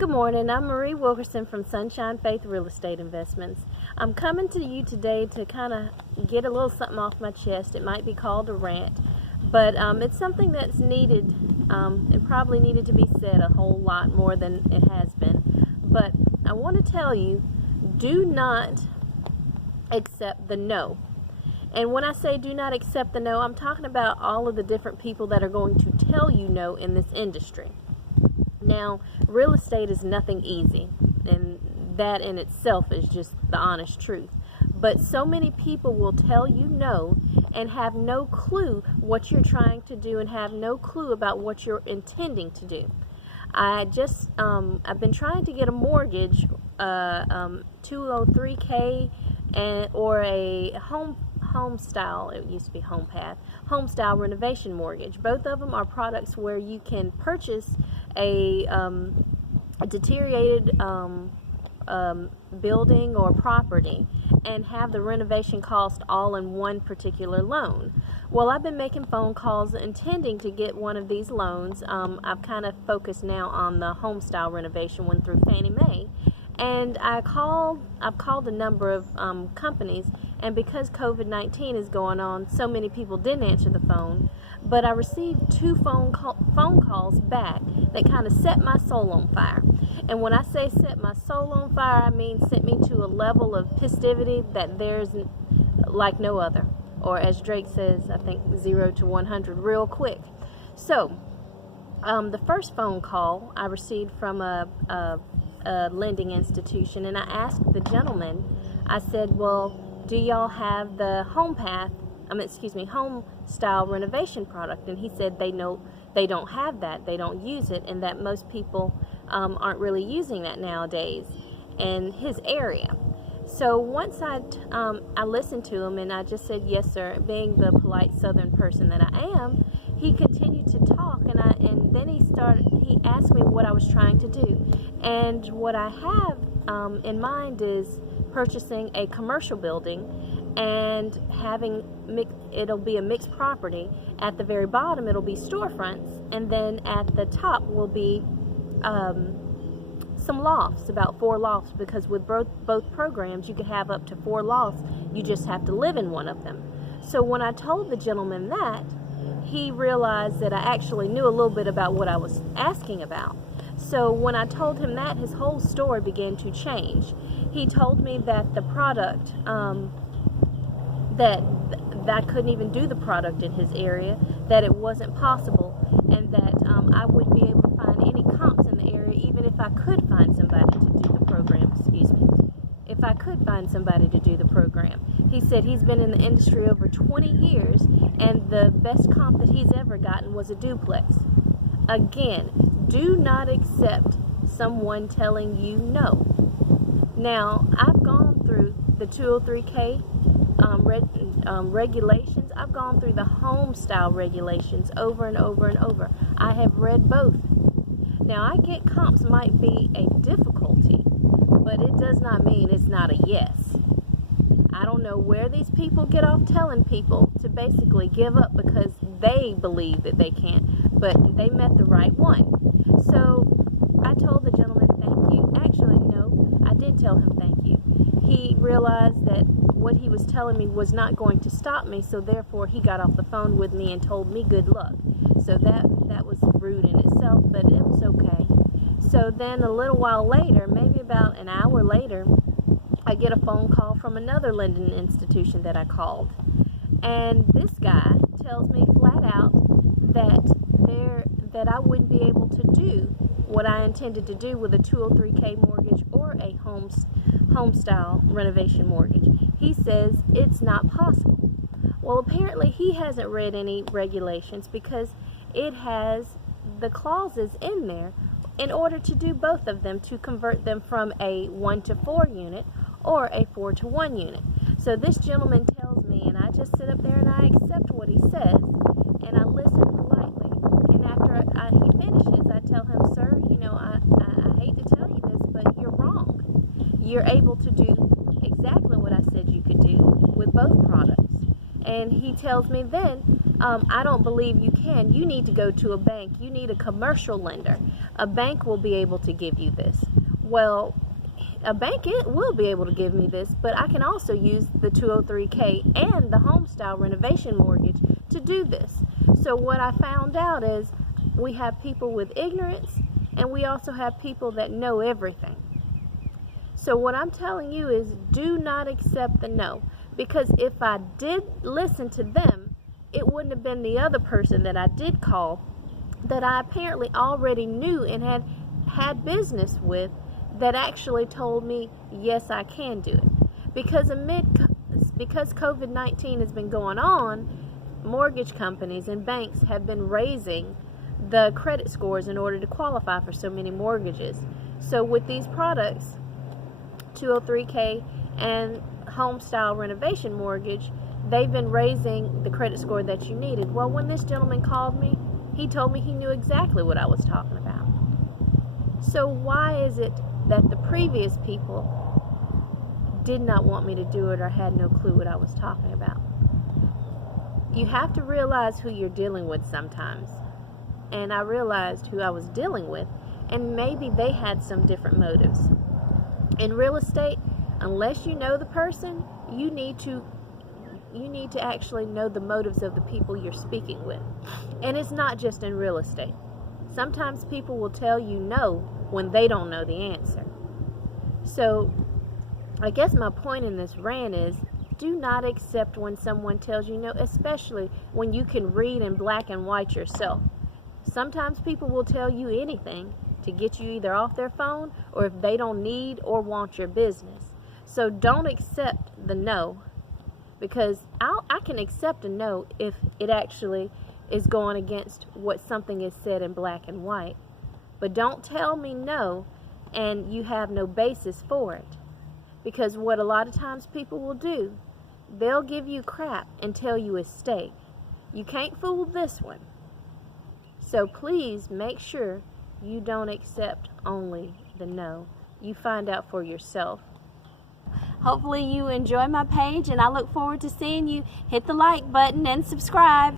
Good morning, I'm Marie Wilkerson from Sunshine Faith Real Estate Investments. I'm coming to you today to kind of get a little something off my chest. It might be called a rant, but it's something that's needed. It probably needed to be said a whole lot more than it has been. But I want to tell you, do not accept the no. And when I say do not accept the no, I'm talking about all of the different people that are going to tell you no in this industry. Now, real estate is nothing easy, and that in itself is just the honest truth. But so many people will tell you no and have no clue what you're trying to do and have no clue about what you're intending to do. I've been trying to get a mortgage, 203K or a Homestyle, it used to be Homestyle Renovation mortgage. Both of them are products where you can purchase a deteriorated building or property and have the renovation cost all in one particular loan. Well, I've been making phone calls intending to get one of these loans. I've kind of focused now on the Homestyle Renovation one through Fannie Mae. And I've called a number of companies, and because COVID-19 is going on, so many people didn't answer the phone. But I received two phone calls back that kind of set my soul on fire. And when I say set my soul on fire, I mean set me to a level of festivity that there's like no other. Or as Drake says, I think 0 to 100 real quick. So, the first phone call I received from a lending institution, and I asked the gentleman, I said, well, do y'all have the Homestyle Renovation product? And he said they don't have that, they don't use it, and that most people aren't really using that nowadays in his area. So once I listened to him and I just said yes sir, being the polite southern person that I am, he continued to talk, and then he asked me what I was trying to do. And what I have in mind is purchasing a commercial building and it'll be a mixed property. At the very bottom it'll be storefronts, and then at the top will be some lofts, about 4 lofts, because with both programs you could have up to 4 lofts. You just have to live in one of them. So when I told the gentleman that, he realized that I actually knew a little bit about what I was asking about. So when I told him that, his whole story began to change. He told me that the product, that I couldn't even do the product in his area, that it wasn't possible, and that I wouldn't be able to find any comps in the area, even if I could find somebody to do the program, if I could find somebody to do the program. He said he's been in the industry over 20 years, and the best comp that he's ever gotten was a duplex. Again, do not accept someone telling you no. Now, I've gone through the 203K regulations. I've gone through the Homestyle regulations over and over and over. I have read both. Now, I get comps might be a difficulty, but it does not mean it's not a yes. I don't know where these people get off telling people to basically give up because they believe that they can't, but they met the right one. So I told the gentleman thank you. Actually, no, I did tell him thank you. He realized that what he was telling me was not going to stop me, so therefore he got off the phone with me and told me good luck. So that was rude in itself, but it was okay. So then a little while later, maybe about an hour later, I get a phone call from another lending institution that I called. And this guy tells me flat out that I wouldn't be able to do what I intended to do with a 203K mortgage or a Homestyle Renovation mortgage. He says it's not possible. Well, apparently he hasn't read any regulations, because it has the clauses in there in order to do both of them, to convert them from a 1 to 4 unit or a 4 to 1 unit. So this gentleman tells me, and I just sit up there and I accept what he says, and I listen politely. And after he finishes, I tell him, sir, I hate to tell you this, but you're wrong. You're able to do exactly what I said you could do with both products. And he tells me then I don't believe you can. You need to go to a bank. You need a commercial lender. A bank will be able to give you this. Well, a bank will be able to give me this, but I can also use the 203K and the Homestyle Renovation mortgage to do this. So what I found out is we have people with ignorance, and we also have people that know everything. So what I'm telling you is, do not accept the no, because if I did listen to them, it wouldn't have been the other person that I did call that I apparently already knew and had business with, that actually told me, yes, I can do it. Because COVID-19 has been going on, mortgage companies and banks have been raising the credit scores in order to qualify for so many mortgages. So with these products, 203K and Homestyle Renovation mortgage, they've been raising the credit score that you needed. Well, when this gentleman called me, he told me he knew exactly what I was talking about. So why is it that the previous people did not want me to do it or had no clue what I was talking about? You have to realize who you're dealing with sometimes. And I realized who I was dealing with, and maybe they had some different motives. In real estate, unless you know the person, you need to actually know the motives of the people you're speaking with. And it's not just in real estate. Sometimes people will tell you no when they don't know the answer. So I guess my point in this rant is, do not accept when someone tells you no, especially when you can read in black and white yourself. Sometimes people will tell you anything to get you either off their phone, or if they don't need or want your business. So don't accept the no, because I can accept a no if it actually is going against what something is said in black and white. But don't tell me no and you have no basis for it. Because what a lot of times people will do, they'll give you crap and tell you a steak. You can't fool this one. So please make sure you don't accept only the no. You find out for yourself. Hopefully you enjoy my page, and I look forward to seeing you. Hit the like button and subscribe.